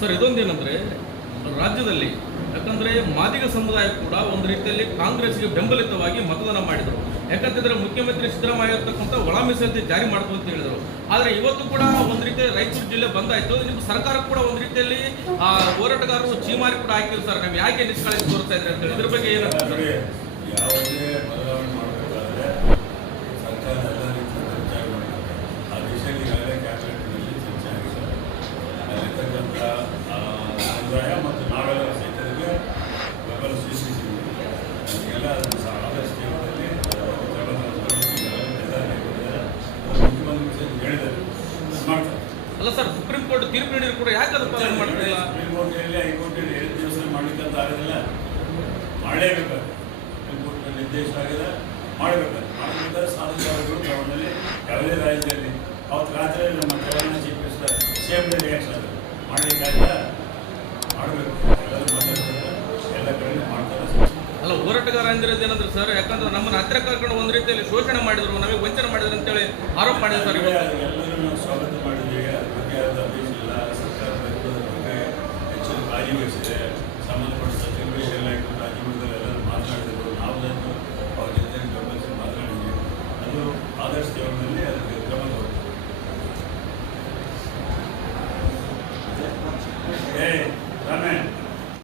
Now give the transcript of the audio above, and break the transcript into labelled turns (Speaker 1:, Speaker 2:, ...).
Speaker 1: Sir, ಇದೊಂದೇನಂದ್ರೆ ರಾಜ್ಯದಲ್ಲಿ, ಯಾಕಂದರೆ ಮಾದಿಗ ಸಮುದಾಯ ಕೂಡ ಒಂದು ರೀತಿಯಲ್ಲಿ ಕಾಂಗ್ರೆಸ್ಗೆ ಬೆಂಬಲಿತವಾಗಿ ಮತದಾನ ಮಾಡಿದರು. ಯಾಕಂತಂದ್ರೆ ಮುಖ್ಯಮಂತ್ರಿ ಸಿದ್ದರಾಮಯ್ಯ ಇರ್ತಕ್ಕಂಥ ಒಳ ಮೀಸಲಾತಿ ಜಾರಿ ಮಾಡ್ತು ಅಂತ ಹೇಳಿದರು. ಆದರೆ ಇವತ್ತು ಕೂಡ ಒಂದು ರೀತಿ ರಾಯಚೂರು ಜಿಲ್ಲೆ ಬಂದಾಯಿತು ನಿಮ್ಮ ಸರ್ಕಾರ ಕೂಡ ಒಂದು ರೀತಿಯಲ್ಲಿ, ಆ, ಹೋರಾಟಗಾರರು ಚೀಮಾರಿ ಕೂಡ ಹಾಕಿದ್ರು ಸರ್. ನಾವು ಯಾಕೆ ನಿಷ್ಕಾಳಜಿ ತೋರಿಸ್ತಾ ಇದ್ರೆ ಅಂತ ಇದ್ರ ಬಗ್ಗೆ
Speaker 2: ಏನಾಗ್ತದೆ ಸಮುದಾಯ ಮತ್ತು ನಾವೆಲ್ಲ ಸಹಿತರಿಗೆ ಬೆಂಬಲ ಸೂಚಿಸಿದ್ದೀವಿ ಎಲ್ಲ ಅದನ್ನು ಸಹ ಆದಷ್ಟು ಜೀವನದಲ್ಲಿ ಮುಖ್ಯಮಂತ್ರಿ ಹೇಳಿದ್ದಾರೆ. ಅದು ಮಾಡ್ತಾರೆ.
Speaker 1: ಅಲ್ಲ ಸರ್ ಸುಪ್ರೀಂ ಕೋರ್ಟ್ ತೀರ್ಪು ನೀಡಿದ್ರು ಕೂಡ ಯಾಕೆ ಅದು ಪಾಲನೆ ಮಾಡ್ತಿಲ್ಲ?
Speaker 2: ಸುಪ್ರೀಂ ಕೋರ್ಟಲ್ಲಿ ಹೈಕೋರ್ಟಲ್ಲಿ ಎರಡು ದಿವಸ ಮಾಡಲಿಕ್ಕಂತ ಆಗೋದಿಲ್ಲ ಮಾಡಲೇಬೇಕು ಸುಪ್ರೀಂ ಕೋರ್ಟ್ ನಿರ್ದೇಶ ಆಗಿದೆ ಮಾಡಬೇಕು ಮಾಡಬೇಕಾದ್ರೆ ಸಾಧಕರು ಗ್ರೌಂಡ್ನಲ್ಲಿ ಯಾವುದೇ ರಾಜ್ಯದಲ್ಲಿ ಅವತ್ತು ರಾತ್ರಿ ನಮ್ಮ governor chief minister same reaction ಅದು.
Speaker 1: ಅಲ್ಲ, ಹೋರಾಟಗಾರ ಅಂದಿರೋದು ಏನಂದ್ರೆ ಸರ್ ಯಾಕಂದ್ರೆ ನಮ್ಮನ್ನ ಹತ್ತಿರ ಕರ್ಕೊಂಡು ಒಂದು ರೀತಿಯಲ್ಲಿ ಶೋಷಣೆ ಮಾಡಿದ್ರು, ನಮಗೆ ವಂಚನೆ ಮಾಡಿದ್ರು ಅಂತೇಳಿ ಆರೋಪ ಮಾಡಿದ್ರು ಸರ್
Speaker 2: ನಾವು ಸ್ವಾಗತ ಮಾಡಿದ್ದೀವಿ ಅದ್ರ ಬಗ್ಗೆ ಯಾವ್ದು ಅಭ್ಯಾಸ ಇಲ್ಲ ಸರ್ಕಾರ ಅದ್ರ ಬಗ್ಗೆ ಹೆಚ್ಚು ಕಾಳಜಿ ವಹಿಸಿದೆ ಸಂಬಂಧಪಟ್ಟ ಸಚಿವರು ಎಲ್ಲ ಇಟ್ಟು ರಾಜ್ಯಮಟ್ಟದಲ್ಲಿ ಎಲ್ಲರೂ ನಾವು ಜೊತೆ ಆದರ್ಶ ಜೀವನದಲ್ಲಿ